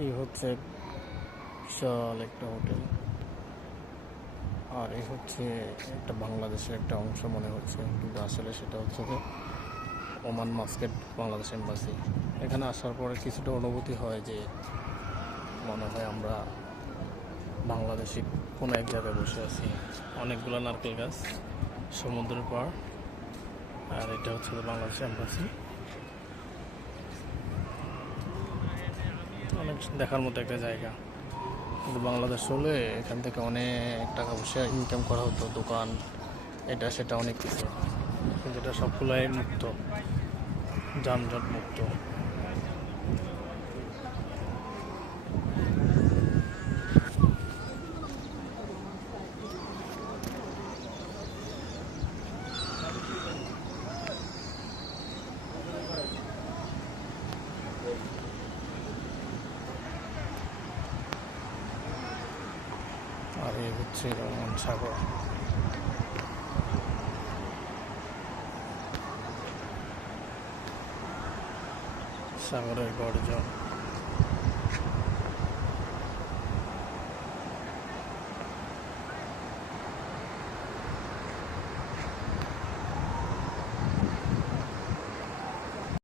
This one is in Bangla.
এই হচ্ছে বিশাল একটা হোটেল, আর এই হচ্ছে একটা বাংলাদেশের একটা অংশ মনে হচ্ছে, কিন্তু আসলে সেটা হচ্ছে যে ওমান মাস্কেট বাংলাদেশ এম্বাসি। এখানে আসার পরে কিছুটা অনুভূতি হয় যে মনে হয় আমরা বাংলাদেশি কোনো এক জায়গায় বসে আছি। অনেকগুলো নারকেল গাছ, সমুদ্রের পাড়, আর এটা হচ্ছে বাংলাদেশ এম্বাসি। অনেক দেখার মতো একটা জায়গা। কিন্তু বাংলাদেশ হলে এখান থেকে অনেক টাকা পয়সা ইনকাম করা হতো, দোকান এটা সেটা অনেক কিছু, কিন্তু এটা সবগুলাই মুক্ত, যানজট মুক্ত। আর এই হচ্ছে ওমান সাগর। সাগরের গর্জন।